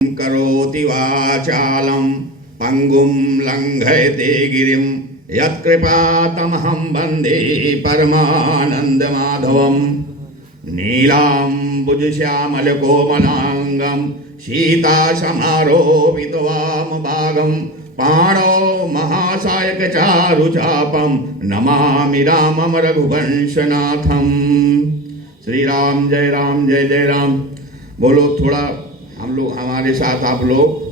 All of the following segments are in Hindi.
करोति वाचालं पंगुं लंघयते गिरिं यत्कृपातमहं वन्दे परमानन्दमाधवं नीलाम्बुजश्यामलकोमलाङ्गं सीतासमारोपितवामभागं पाणौ महासायकचारुचापं नमामि रामं रघुवंशनाथं। श्री राम जय जय राम। बोलो थोड़ा हम लोग हमारे साथ आप लोग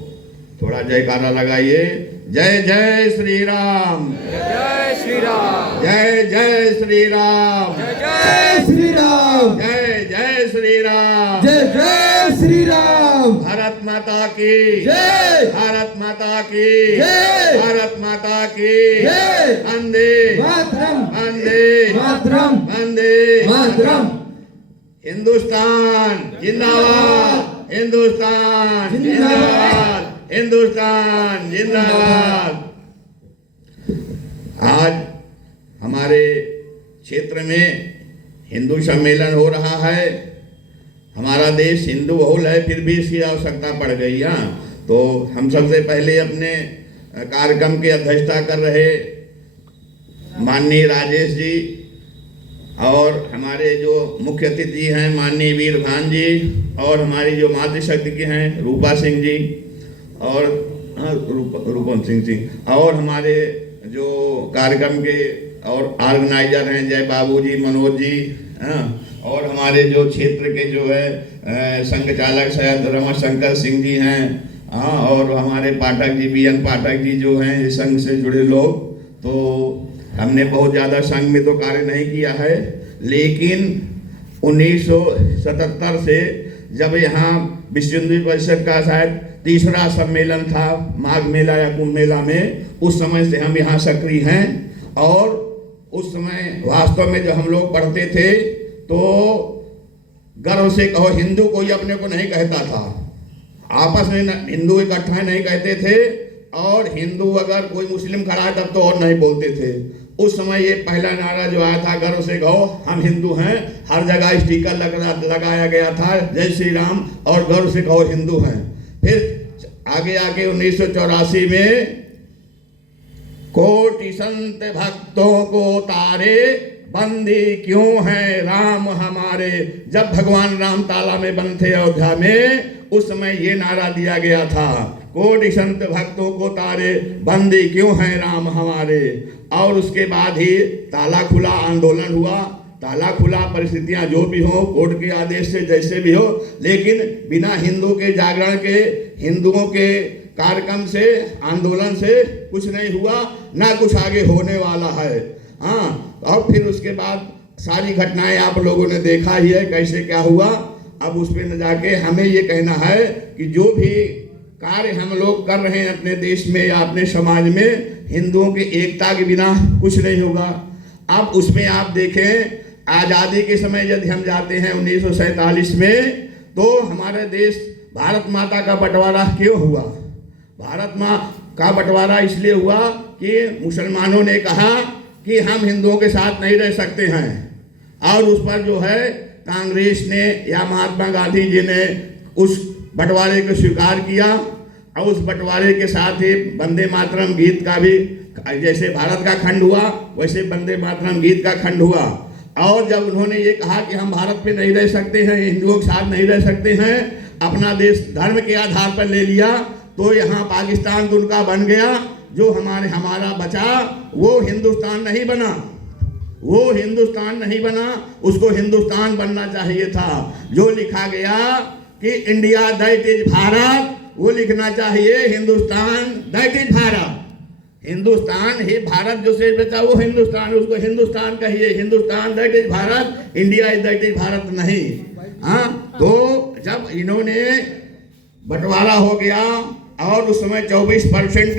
थोड़ा जयकारा लगाइए। जय जय श्री राम, जय श्री राम, जय जय श्री राम, जय श्री राम, जय जय श्री राम, जय जय श्री राम। भारत माता की जय, भारत माता की जय, भारत माता की जय। वंदे मातरम, वंदे मातरम, वंदे मातरम। हिंदुस्तान जिंदाबाद, हिंदुस्तान जिंदाबाद, हिंदुस्तान जिंदाबाद। आज हमारे क्षेत्र में हिंदू सम्मेलन हो रहा है। हमारा देश हिंदू बहुल है, फिर भी इसकी आवश्यकता पड़ गई। तो हम सबसे पहले अपने कार्यक्रम की अध्यक्षता कर रहे माननीय राजेश जी और हमारे जो मुख्य अतिथि हैं माननीय वीर भान जी और हमारी जो मातृशक्ति के हैं रूपा सिंह जी और रूपम सिंह जी और हमारे जो कार्यक्रम के और ऑर्गेनाइजर हैं जय बाबू जी, मनोज जी, और हमारे जो क्षेत्र के जो है संघ चालक शायद रमाशंकर सिंह जी हैं, और हमारे पाठक जी BN पाठक जी जो हैं संघ से जुड़े लोग। तो हमने बहुत ज़्यादा संघ में तो कार्य नहीं किया है, लेकिन 1977 से जब यहाँ विश्व हिंदू परिषद का शायद तीसरा सम्मेलन था माघ मेला या कुंभ मेला में, उस समय से हम यहाँ सक्रिय हैं। और उस समय वास्तव में जब हम लोग पढ़ते थे तो गर्व से कहो हिंदू कोई अपने को नहीं कहता था, आपस में हिंदू इकट्ठा नहीं कहते थे, और हिंदू अगर कोई मुस्लिम खड़ा है तब तो और नहीं बोलते थे। उस समय ये पहला नारा जो आया था गर्व से कहो हम हिंदू हैं, हर जगह स्टिकर लगाया गया था जय श्री राम और गर्व से कहो हिंदू हैं। फिर आगे आके 1984 में कोटि संत भक्तों को तारे बंदी क्यों है राम हमारे, जब भगवान राम ताला में बंद थे अयोध्या में, उस समय ये नारा दिया गया था कोटि संत भक्तों को तारे बंदी क्यों है राम हमारे। और उसके बाद ही ताला खुला आंदोलन हुआ, ताला खुला परिस्थितियां जो भी हो कोर्ट के आदेश से जैसे भी हो, लेकिन बिना हिंदू के जागरण के, हिंदुओं के कार्यक्रम से, आंदोलन से कुछ नहीं हुआ, ना कुछ आगे होने वाला है। और फिर उसके बाद सारी घटनाएं आप लोगों ने देखा ही है कैसे क्या हुआ। अब उस पर न जाके हमें ये कहना है कि जो भी कार्य हम लोग कर रहे हैं अपने देश में या अपने समाज में, हिंदुओं की एकता के बिना कुछ नहीं होगा। अब उसमें आप देखें आज़ादी के समय यदि हम जाते हैं 1947 में, तो हमारे देश भारत माता का बंटवारा क्यों हुआ? भारत माँ का बंटवारा इसलिए हुआ कि मुसलमानों ने कहा कि हम हिंदुओं के साथ नहीं रह सकते हैं, और उस पर जो है कांग्रेस ने या महात्मा गांधी जी ने उस बंटवारे को स्वीकार किया, और उस बंटवारे के साथ ही वंदे मातरम गीत का भी, जैसे भारत का खंड हुआ वैसे वंदे मातरम गीत का खंड हुआ। और जब उन्होंने ये कहा कि हम भारत पे नहीं रह सकते हैं, हिंदुओं के साथ नहीं रह सकते हैं, अपना देश धर्म के आधार पर ले लिया, तो यहाँ पाकिस्तान तो उनका बन गया, जो हमारा बचा वो हिंदुस्तान नहीं बना, वो हिंदुस्तान नहीं बना, उसको हिंदुस्तान बनना चाहिए था। जो लिखा गया कि इंडिया दैट इज भारत, वो लिखना चाहिए हिंदुस्तान दैट इज भारत। हिंदुस्तान ही भारत जो से बचा वो हिंदुस्तान, उसको हिंदुस्तान कहिए, Hindustan that is Bharat, India is that is Bharat नहीं। तो जब इन्होंने बंटवारा हो गया और उस समय 24%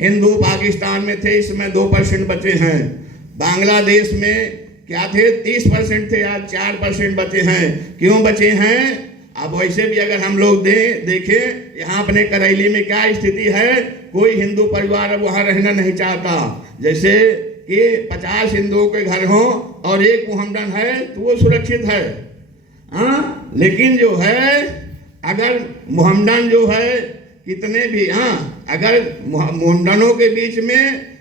हिंदू पाकिस्तान में थे, इसमें 2% बचे हैं। बांग्लादेश में क्या थे 30% थे, आज 4% बचे हैं। क्यों बचे हैं? अब वैसे भी अगर हम लोग देखें यहाँ अपने करैली में क्या स्थिति है, कोई हिंदू परिवार अब वहाँ रहना नहीं चाहता। जैसे कि 50 हिंदुओं के घर हों और एक मोहम्मदन है तो वो सुरक्षित है, लेकिन जो है अगर मोहम्मदन जो है कितने भी, हाँ, अगर मोहम्मदनों के बीच में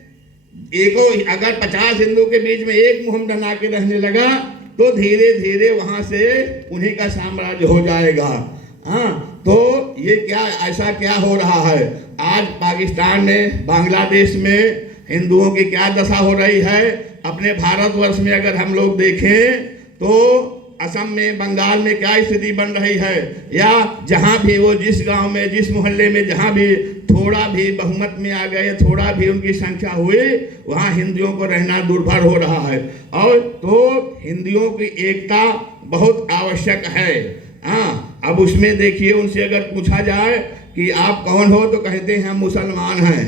अगर 50 हिंदू के बीच में एक मोहम्मदन आके रहने लगा तो धीरे धीरे वहां से उन्हीं का साम्राज्य हो जाएगा। हाँ, तो ये क्या, ऐसा क्या हो रहा है आज पाकिस्तान में, बांग्लादेश में हिंदुओं की क्या दशा हो रही है। अपने भारतवर्ष में अगर हम लोग देखें तो असम में, बंगाल में क्या स्थिति बन रही है, या जहां भी वो जिस गांव में, जिस मोहल्ले में जहां भी थोड़ा भी बहुमत में आ गए, थोड़ा भी उनकी संख्या हुई, वहां हिंदुओं को रहना दुर्भर हो रहा है। और तो हिंदुओं की एकता बहुत आवश्यक है। हाँ, अब उसमें देखिए, उनसे अगर पूछा जाए कि आप कौन हो, तो कहते हैं हम मुसलमान हैं।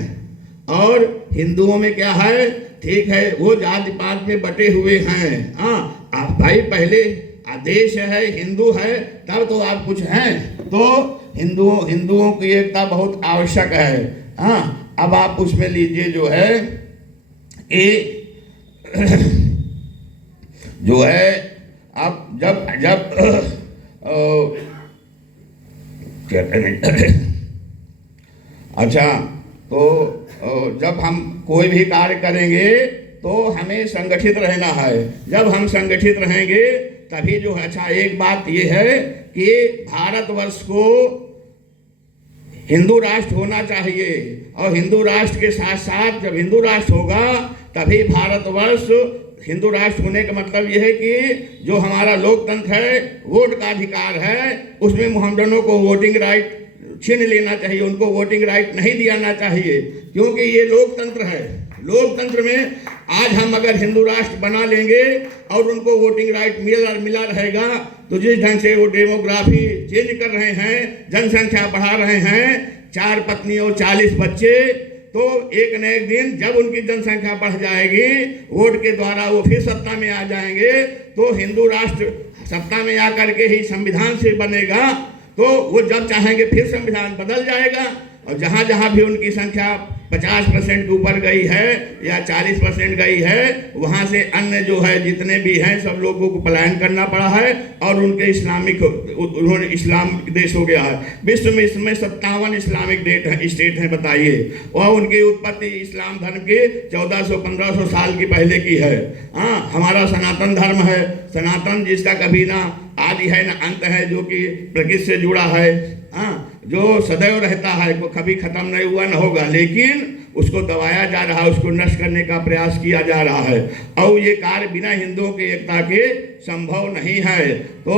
और हिंदुओं में क्या है, ठीक है, वो जाति पात में बटे हुए हैं। हाँ, आप भाई पहले देश है, हिंदू है, तब तो आप कुछ हैं। तो हिंदुओं की एकता बहुत आवश्यक है। हाँ, अब आप उसमें लीजिए जो है जो है, अब जब अच्छा, तो जब हम कोई भी कार्य करेंगे तो हमें संगठित रहना है। जब हम संगठित रहेंगे तभी जो है, अच्छा, एक बात ये है कि भारतवर्ष को हिंदू राष्ट्र होना चाहिए, और हिंदू राष्ट्र के साथ साथ जब हिंदू राष्ट्र होगा तभी भारतवर्ष हिंदू राष्ट्र होने का मतलब यह है कि जो हमारा लोकतंत्र है, वोट का अधिकार है, उसमें मोहम्मदनों को वोटिंग राइट छीन लेना चाहिए, उनको वोटिंग राइट नहीं दियाना चाहिए, क्योंकि ये लोकतंत्र है। लोकतंत्र में आज हम अगर हिंदू राष्ट्र बना लेंगे और उनको वोटिंग राइट मिला रहेगा, तो जिस ढंग से वो डेमोग्राफी चेंज कर रहे हैं, जनसंख्या बढ़ा रहे हैं, 4 पत्नियों 40 बच्चे, तो एक न एक दिन जब उनकी जनसंख्या बढ़ जाएगी, वोट के द्वारा वो फिर सत्ता में आ जाएंगे, तो हिंदू राष्ट्र सत्ता में आकर के ही संविधान से बनेगा, तो वो जब चाहेंगे फिर संविधान बदल जाएगा। और जहाँ जहाँ भी उनकी संख्या 50% ऊपर गई है या 40% गई है, वहाँ से अन्य जो है जितने भी हैं सब लोगों को पलायन करना पड़ा है, और उनके उन्होंने इस्लाम देश हो गया है। विश्व में इसमें 57 इस्लामिक स्टेट हैं, बताइए। वह उनकी उत्पत्ति इस्लाम धर्म के 1400-1500 साल की पहले की है। हाँ, हमारा सनातन धर्म है, सनातन जिसका कभी ना आदि है ना अंत है, जो कि प्रकृति से जुड़ा है। हाँ, जो सदैव रहता है, वो कभी खत्म नहीं हुआ, न होगा, लेकिन उसको दबाया जा रहा है, उसको नष्ट करने का प्रयास किया जा रहा है, और ये कार्य बिना हिंदुओं की एकता के संभव नहीं है। तो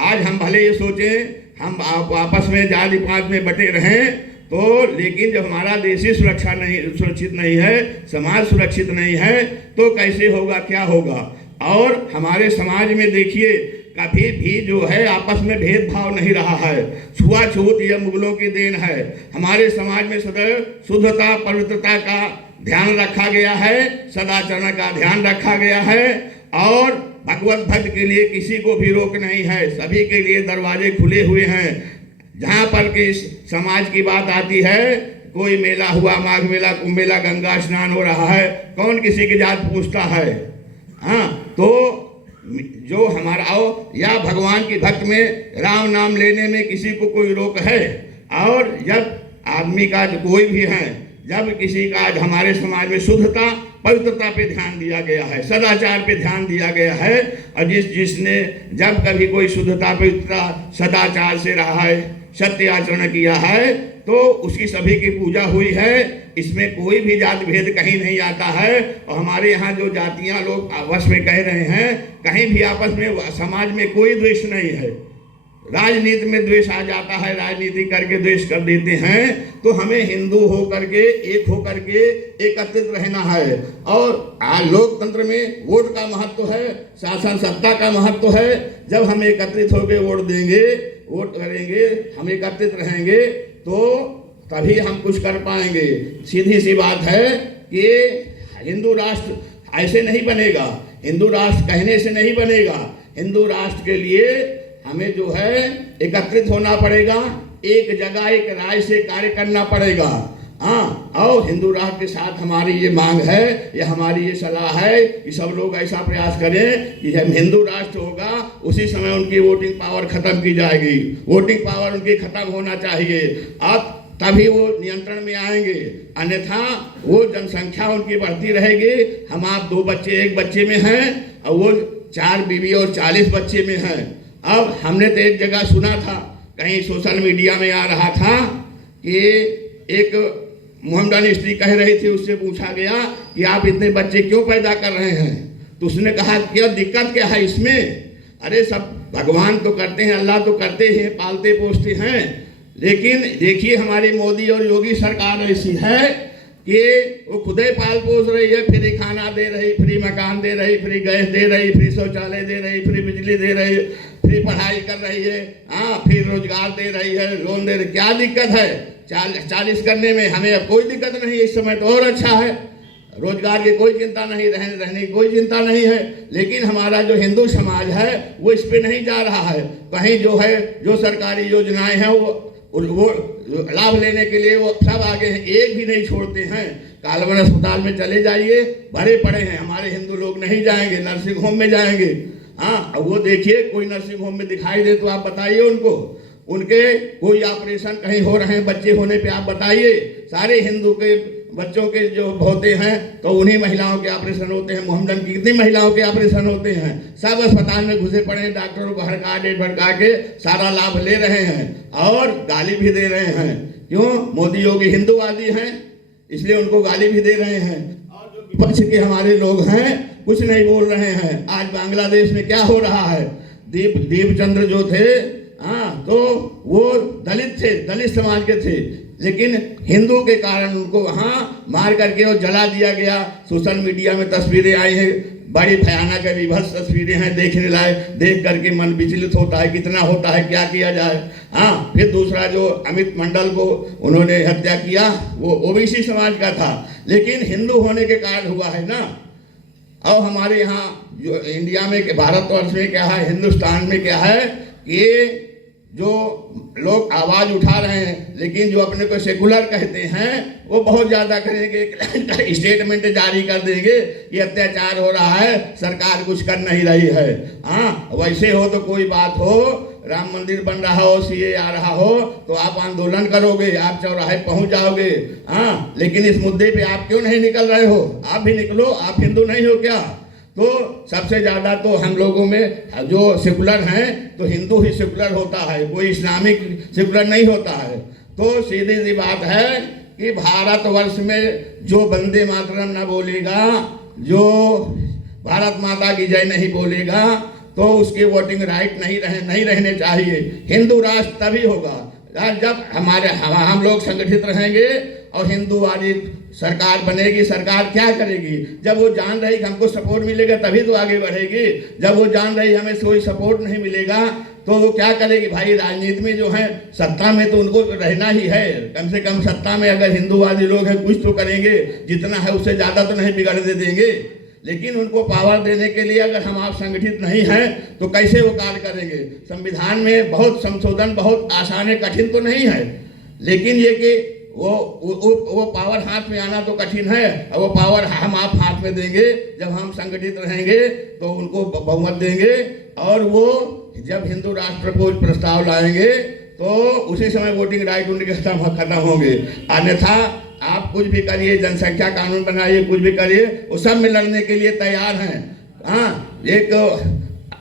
आज हम भले ये सोचें हम आपस में जाति पात में बटे रहें, तो लेकिन जब हमारा देश ही सुरक्षित नहीं है, समाज सुरक्षित नहीं है, तो कैसे होगा, क्या होगा। और हमारे समाज में देखिए कभी भी जो है आपस में भेदभाव नहीं रहा है। छुआछूत यह मुगलों की देन है। हमारे समाज में सदैव शुद्धता, पवित्रता का ध्यान रखा गया है, सदाचरण का ध्यान रखा गया है, और भगवत भक्त के लिए किसी को भी रोक नहीं है, सभी के लिए दरवाजे खुले हुए हैं। जहाँ पर कि समाज की बात आती है, कोई मेला हुआ, माघ मेला, कुंभ मेला, गंगा स्नान हो रहा है, कौन किसी की जात पूछता है। हाँ, तो जो हमारा या भगवान की भक्त में राम नाम लेने में किसी को कोई रोक है। और जब आदमी का कोई भी है, जब किसी का आज हमारे समाज में शुद्धता, पवित्रता पे ध्यान दिया गया है, सदाचार पे ध्यान दिया गया है, और जिसने जब कभी कोई शुद्धता, पवित्रता, सदाचार से रहा है, सत्य आचरण किया है, तो उसकी सभी की पूजा हुई है। इसमें कोई भी जाति भेद कहीं नहीं आता है। और हमारे यहाँ जो जातियाँ लोग आपस में कह रहे हैं, कहीं भी आपस में समाज में कोई द्वेष नहीं है। राजनीति में द्वेष आ जाता है, राजनीति करके द्वेष कर देते हैं। तो हमें हिंदू हो करके, एक हो करके एकत्रित रहना है। और लोकतंत्र में वोट का महत्व है, शासन सत्ता का महत्व है। जब हम एकत्रित होकर वोट देंगे, वोट करेंगे, हम एकत्रित रहेंगे, तो तभी हम कुछ कर पाएंगे। सीधी सी बात है कि हिंदू राष्ट्र ऐसे नहीं बनेगा, हिंदू राष्ट्र कहने से नहीं बनेगा। हिंदू राष्ट्र के लिए हमें जो है एकत्रित होना पड़ेगा, एक जगह एक राय से कार्य करना पड़ेगा। हाँ, और हिंदू राष्ट्र के साथ हमारी ये मांग है, ये हमारी ये सलाह है कि सब लोग ऐसा प्रयास करें कि जब हिंदू राष्ट्र होगा उसी समय उनकी वोटिंग पावर खत्म की जाएगी। वोटिंग पावर उनकी खत्म होना चाहिए, अब तभी वो नियंत्रण में आएंगे, अन्यथा वो जनसंख्या उनकी बढ़ती रहेगी। हम आप 2 बच्चे 1 बच्चे में हैं और वो 4 बीवी और 40 बच्चे में हैं। अब हमने तो एक जगह सुना था, कहीं सोशल मीडिया में आ रहा था कि एक मोहम्मदन स्त्री कह रही थी, उससे पूछा गया कि आप इतने बच्चे क्यों पैदा कर रहे हैं, तो उसने कहा क्या दिक्कत क्या है इसमें, अरे सब भगवान तो करते हैं, अल्लाह तो करते हैं, पालते पोसते हैं, लेकिन देखिए हमारी मोदी और योगी सरकार ऐसी है कि वो खुद ही पाल पोस रही है, फ्री खाना दे रही, फ्री मकान दे रही, फ्री गैस दे रही, फ्री शौचालय दे रही, फ्री बिजली दे रही, फ्री पढ़ाई कर रही है, हाँ फिर रोजगार दे रही है, लोन दे रही। क्या दिक्कत है 40 करने में? हमें अब कोई दिक्कत नहीं, इस समय तो और अच्छा है, रोजगार की कोई चिंता नहीं, रहने की कोई चिंता नहीं है। लेकिन हमारा जो हिंदू समाज है वो इस पे नहीं जा रहा है। कहीं जो है जो सरकारी योजनाएं हैं वो लाभ लेने के लिए वो सब आगे हैं, एक भी नहीं छोड़ते हैं। कालवन अस्पताल में चले जाइए, भरे पड़े हैं, हमारे हिंदू लोग नहीं जाएंगे, नर्सिंग होम में जाएंगे। हाँ, अब वो देखिए कोई नर्सिंग होम में दिखाई दे तो आप बताइए उनको, उनके कोई ऑपरेशन कहीं हो रहे हैं बच्चे होने पे आप बताइए। सारे हिंदू के बच्चों के जो होते हैं तो उन्हीं महिलाओं के ऑपरेशन होते हैं। मोहम्मदन की कितनी महिलाओं के ऑपरेशन होते हैं, सब अस्पताल में घुसे पड़े हैं, डॉक्टरों को भड़का डेट भड़का के सारा लाभ ले रहे हैं और गाली भी दे रहे हैं। क्यों? मोदी योगी हिंदूवादी हैं इसलिए उनको गाली भी दे रहे हैं, और जो विपक्ष के हमारे लोग हैं कुछ नहीं बोल रहे हैं। आज बांग्लादेश में क्या हो रहा है, दीप चंद्र जो थे, हाँ, तो वो दलित थे, दलित समाज के थे, लेकिन हिंदू के कारण उनको वहाँ मार करके और जला दिया गया। सोशल मीडिया में तस्वीरें आई हैं, बड़ी भयानक विभत्स तस्वीरें हैं, देखने लायक, देख करके मन विचलित होता है, कितना होता है, क्या किया जाए। हाँ, फिर दूसरा जो अमित मंडल को उन्होंने हत्या किया वो ओबीसी समाज का था, लेकिन हिंदू होने के कारण हुआ है ना। और हमारे यहाँ जो इंडिया में, भारतवर्ष में क्या है, हिंदुस्तान में क्या है कि जो लोग आवाज उठा रहे हैं, लेकिन जो अपने को सेकुलर कहते हैं वो बहुत ज़्यादा करेंगे, स्टेटमेंट जारी कर देंगे ये अत्याचार हो रहा है, सरकार कुछ कर नहीं रही है। हाँ, वैसे हो तो कोई बात हो, राम मंदिर बन रहा हो, सीए आ रहा हो तो आप आंदोलन करोगे, आप चौराहे पहुंच जाओगे। हाँ, लेकिन इस मुद्दे पे आप क्यों नहीं निकल रहे हो? आप भी निकलो, आप हिंदू नहीं हो क्या? तो सबसे ज़्यादा तो हम लोगों में जो सेकुलर हैं तो हिंदू ही सेकुलर होता है, कोई इस्लामिक सेकुलर नहीं होता है। तो सीधी सी बात है कि भारतवर्ष में जो वंदे मातरम न बोलेगा, जो भारत माता की जय नहीं बोलेगा, तो उसके वोटिंग राइट नहीं रहने चाहिए। हिंदू राष्ट्र तभी होगा जब हम लोग संगठित रहेंगे और हिंदूवादी सरकार बनेगी। सरकार क्या करेगी? जब वो जान रही कि हमको सपोर्ट मिलेगा तभी तो आगे बढ़ेगी। जब वो जान रही हमें कोई सपोर्ट नहीं मिलेगा तो वो क्या करेगी? भाई राजनीति में जो है, सत्ता में तो उनको रहना ही है, कम से कम सत्ता में अगर हिंदूवादी लोग हैं कुछ तो करेंगे, जितना है उससे ज़्यादा तो नहीं बिगड़ने देंगे। लेकिन उनको पावर देने के लिए अगर हम आप संगठित नहीं हैं तो कैसे वो कार्य करेंगे? संविधान में बहुत संशोधन बहुत आसान है, कठिन तो नहीं है, लेकिन ये कि वो पावर हाथ में आना तो कठिन है, और वो पावर हम आप हाथ में देंगे जब हम संगठित रहेंगे तो उनको बहुमत देंगे, और वो जब हिंदू राष्ट्र को प्रस्ताव लाएंगे तो उसी समय वोटिंग राइट उनके खत्म होंगे। अन्यथा आप कुछ भी करिए, जनसंख्या कानून बनाइए, कुछ भी करिए, वो सब में लड़ने के लिए तैयार हैं। हाँ, एक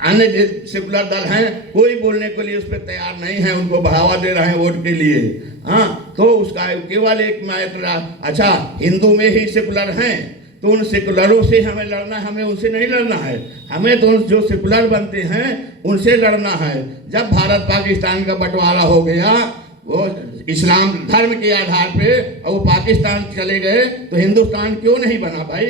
अन्य सेकुलर दल हैं, कोई बोलने के लिए उस पर तैयार नहीं है, उनको बढ़ावा दे रहे हैं वोट के लिए। हाँ, तो उसका केवल एक मैटर, अच्छा हिंदू में ही सेकुलर हैं तो उन सेकुलरों से हमें लड़ना, हमें उनसे नहीं लड़ना है, हमें तो जो सेकुलर बनते हैं उनसे लड़ना है। जब भारत पाकिस्तान का बंटवारा हो गया, वो इस्लाम धर्म के आधार पे, और वो पाकिस्तान चले गए तो हिंदुस्तान क्यों नहीं बना भाई?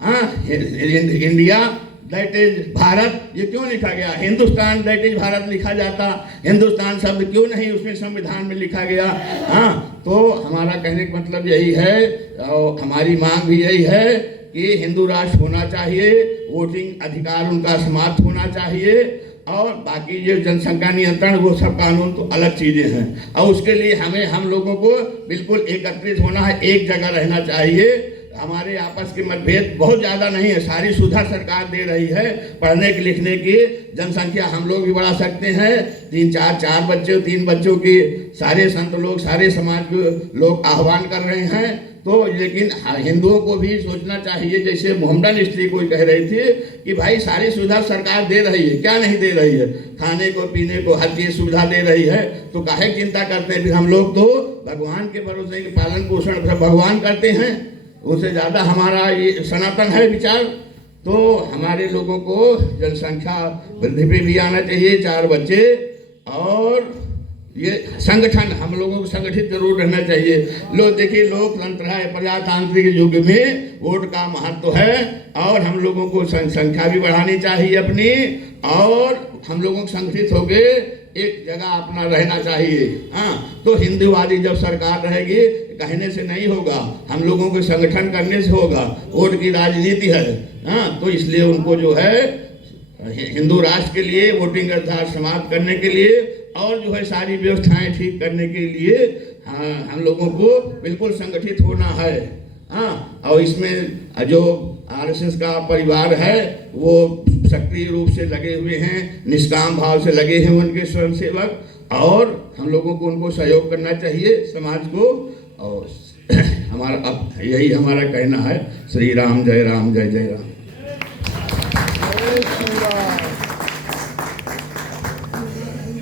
हाँ, इंडिया दैट इज भारत ये क्यों लिखा गया? हिंदुस्तान दैट इज भारत लिखा जाता, हिंदुस्तान शब्द क्यों नहीं उसमें संविधान में लिखा गया? हाँ, तो हमारा कहने का मतलब यही है, और हमारी मांग भी यही है कि हिंदू राष्ट्र होना चाहिए, वोटिंग अधिकार उनका समाप्त होना चाहिए, और बाकी ये जनसंख्या नियंत्रण वो सब कानून तो अलग चीजें हैं। और उसके लिए हम लोगों को बिल्कुल एकत्रित होना है, एक जगह रहना चाहिए। हमारे आपस के मतभेद बहुत ज़्यादा नहीं है, सारी सुविधा सरकार दे रही है। पढ़ने की लिखने की जनसंख्या हम लोग भी बढ़ा सकते हैं। 3 बच्चे 3 बच्चों की सारे संत लोग, सारे समाज के लोग आह्वान कर रहे हैं। तो लेकिन हिंदुओं को भी सोचना चाहिए, जैसे मोहम्मदन स्त्री कोई कह रही थी कि भाई सारी सुविधा सरकार दे रही है, क्या नहीं दे रही है, खाने को पीने को हर चीज सुविधा दे रही है, तो काहे चिंता करते हैं। फिर हम लोग तो भगवान के भरोसे के पालन पोषण भगवान करते हैं, उससे ज़्यादा हमारा ये सनातन है विचार। तो हमारे लोगों को जनसंख्या वृद्धि पे भी आना चाहिए, 4 बच्चे, और ये संगठन हम लोगों को संगठित जरूर रहना चाहिए। लोग देखिए, लोकतंत्र है, प्रजातांत्रिक युग में वोट का महत्व है, और हम लोगों को संख्या भी बढ़ानी चाहिए अपनी, और हम लोगों को संगठित होके एक जगह अपना रहना चाहिए। हाँ, तो हिंदूवादी जब सरकार रहेगी, कहने से नहीं होगा, हम लोगों को संगठन करने से होगा। वोट की राजनीति है। हाँ, तो इसलिए उनको जो है हिंदू राष्ट्र के लिए वोटिंग अधिकार समाप्त करने के लिए, और जो है सारी व्यवस्थाएं ठीक करने के लिए, हाँ, हम लोगों को बिल्कुल संगठित होना है। हाँ, और इसमें जो आरएसएस का परिवार है वो सक्रिय रूप से लगे हुए हैं, निष्काम भाव से लगे हैं उनके स्वयंसेवक, और हम लोगों को उनको सहयोग करना चाहिए, समाज को। और हमारा अब यही हमारा कहना है। श्री राम, जय राम, जय जय राम।